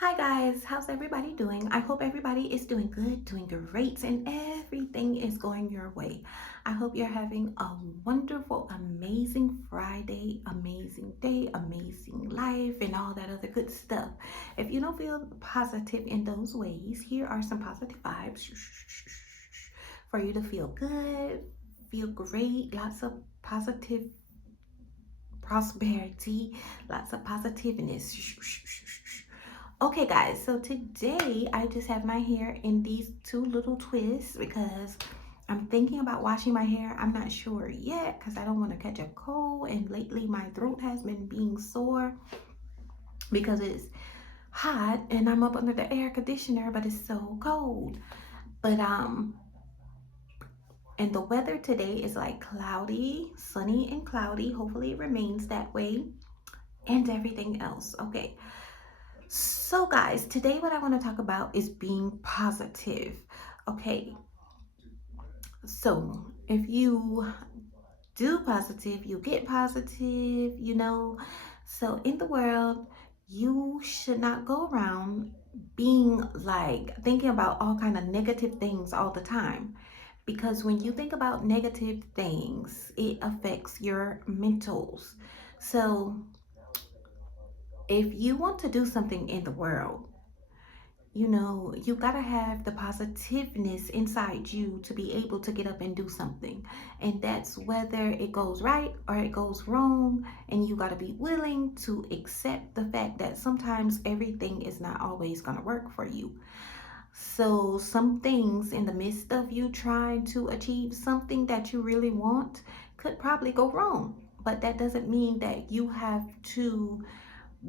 Hi guys, how's everybody doing? I hope everybody is doing good, doing great, and everything is going your way. I hope you're having a wonderful, amazing Friday, amazing day, amazing life, and all that other good stuff. If you don't feel positive in those ways, here are some positive vibes for you to feel good, feel great, lots of positive prosperity, lots of positiveness. Okay, guys, so today I just have my hair in these two little twists because I'm thinking about washing my hair. I'm not sure yet because I don't want to catch a cold, and lately my throat has been being sore because it's hot and I'm up under the air conditioner, but it's so cold. But and the weather today is like cloudy, sunny and cloudy. Hopefully it remains that way and everything else. Okay. So, guys, today what I want to talk about is being positive. Okay, so if you do positive, you get positive. So, in the world, you should not go around being like thinking about all kind of negative things all the time, because when you think about negative things, it affects your mentals. So, if you want to do something in the world, you gotta have the positiveness inside you to be able to get up and do something. And that's whether it goes right or it goes wrong. And you gotta be willing to accept the fact that sometimes everything is not always gonna work for you. So, some things in the midst of you trying to achieve something that you really want could probably go wrong. But that doesn't mean that you have to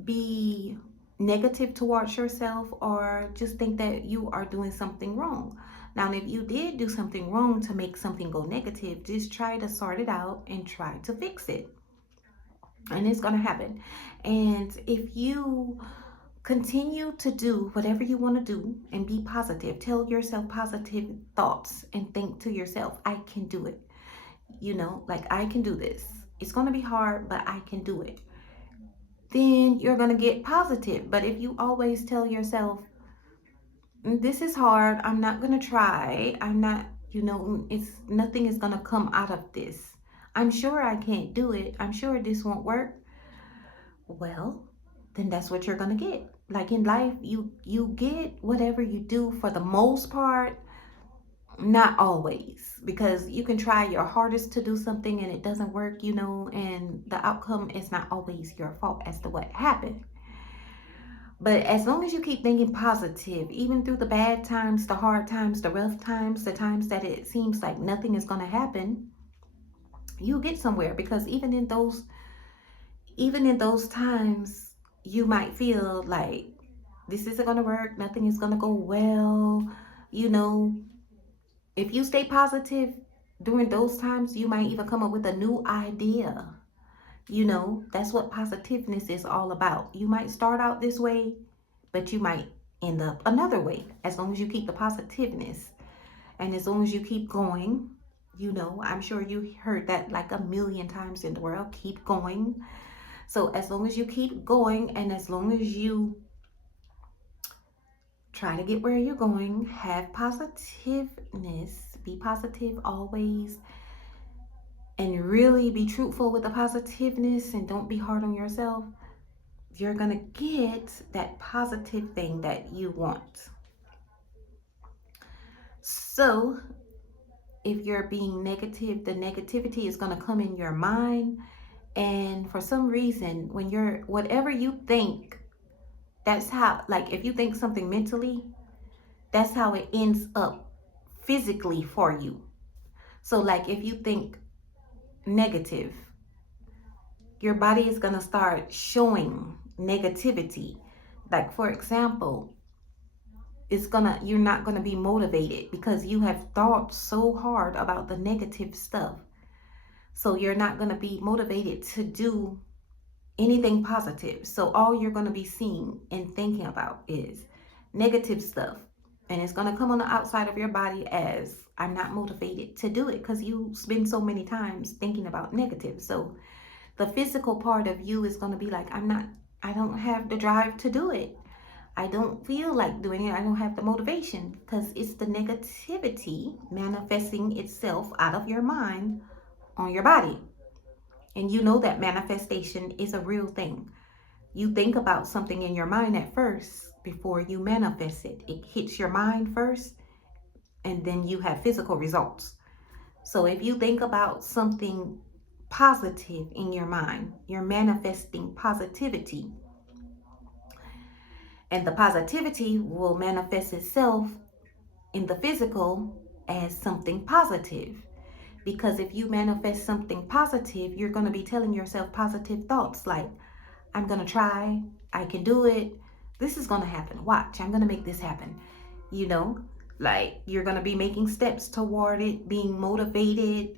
be negative towards yourself or just think that you are doing something wrong. Now, if you did do something wrong to make something go negative, just try to sort it out and try to fix it. And it's going to happen. And if you continue to do whatever you want to do and be positive, tell yourself positive thoughts and think to yourself, I can do it. Like I can do this. It's going to be hard, but I can do it. Then you're going to get positive. But if you always tell yourself, this is hard, I'm not going to try, I'm not, it's nothing is going to come out of this. I'm sure I can't do it. I'm sure this won't work. Well, then that's what you're going to get. Like in life, you get whatever you do for the most part. Not always, because you can try your hardest to do something and it doesn't work, and the outcome is not always your fault as to what happened. But as long as you keep thinking positive, even through the bad times, the hard times, the rough times, the times that it seems like nothing is going to happen, you'll get somewhere. Because even in those times, you might feel like this isn't going to work, nothing is going to go well. You know, if you stay positive during those times, you might even come up with a new idea. That's what positiveness is all about. You might start out this way, but you might end up another way as long as you keep the positiveness and as long as you keep going. I'm sure you heard that like a million times in the world, keep going. So as long as you keep going and as long as you try to get where you're going, have positiveness, be positive always, and really be truthful with the positiveness and don't be hard on yourself, you're going to get that positive thing that you want. So, if you're being negative, the negativity is going to come in your mind. And for some reason, whatever you think, that's how, like, if you think something mentally, that's how it ends up physically for you. So, like, if you think negative, your body is going to start showing negativity. Like, for example, you're not gonna be motivated because you have thought so hard about the negative stuff. So you're not gonna be motivated to do anything positive. So all you're gonna be seeing and thinking about is negative stuff. And it's gonna come on the outside of your body as I'm not motivated to do it because you spend so many times thinking about negative. So the physical part of you is gonna be like, I don't have the drive to do it. I don't feel like doing it. I don't have the motivation because it's the negativity manifesting itself out of your mind on your body. And you know that manifestation is a real thing. You think about something in your mind at first before you manifest it. It hits your mind first, and then you have physical results. So if you think about something positive in your mind, you're manifesting positivity. And the positivity will manifest itself in the physical as something positive. Because if you manifest something positive, you're going to be telling yourself positive thoughts like, I'm going to try, I can do it, this is going to happen. Watch, I'm going to make this happen. You know, like you're going to be making steps toward it, being motivated,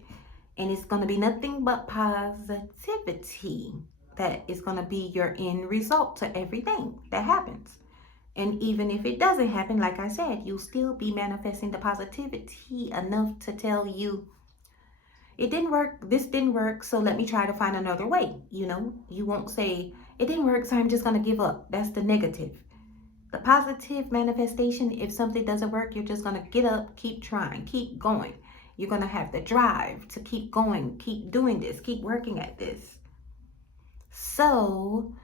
and it's going to be nothing but positivity that is going to be your end result to everything that happens. And even if it doesn't happen, like I said, you'll still be manifesting the positivity enough to tell you, it didn't work, this didn't work, so let me try to find another way. You know, you won't say, it didn't work, so I'm just going to give up. That's the negative. The positive manifestation, if something doesn't work, you're just going to get up, keep trying, keep going. You're going to have the drive to keep going, keep doing this, keep working at this. So,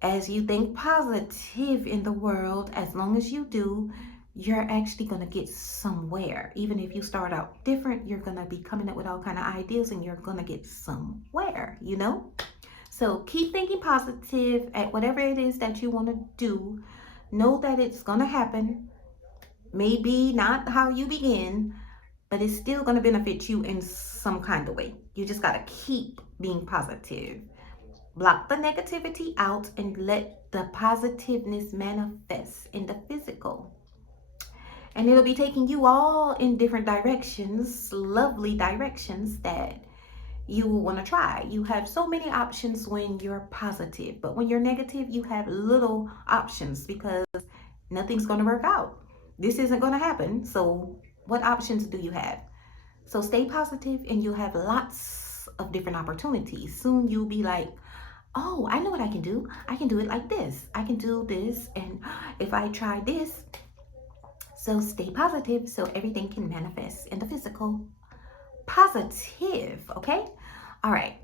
as you think positive in the world, as long as you do, you're actually going to get somewhere. Even if you start out different, you're going to be coming up with all kind of ideas and you're going to get somewhere, you know? So keep thinking positive at whatever it is that you want to do. Know that it's going to happen. Maybe not how you begin, but it's still going to benefit you in some kind of way. You just got to keep being positive. Block the negativity out and let the positiveness manifest in the physical. And it'll be taking you all in different directions, lovely directions that you will want to try. You have so many options when you're positive, but when you're negative, you have little options because nothing's going to work out. This isn't going to happen. So, what options do you have? So, stay positive and you'll have lots of different opportunities. Soon you'll be like, oh, I know what I can do. I can do it like this. I can do this. And if I try this, so stay positive so everything can manifest in the physical. Positive, okay? All right.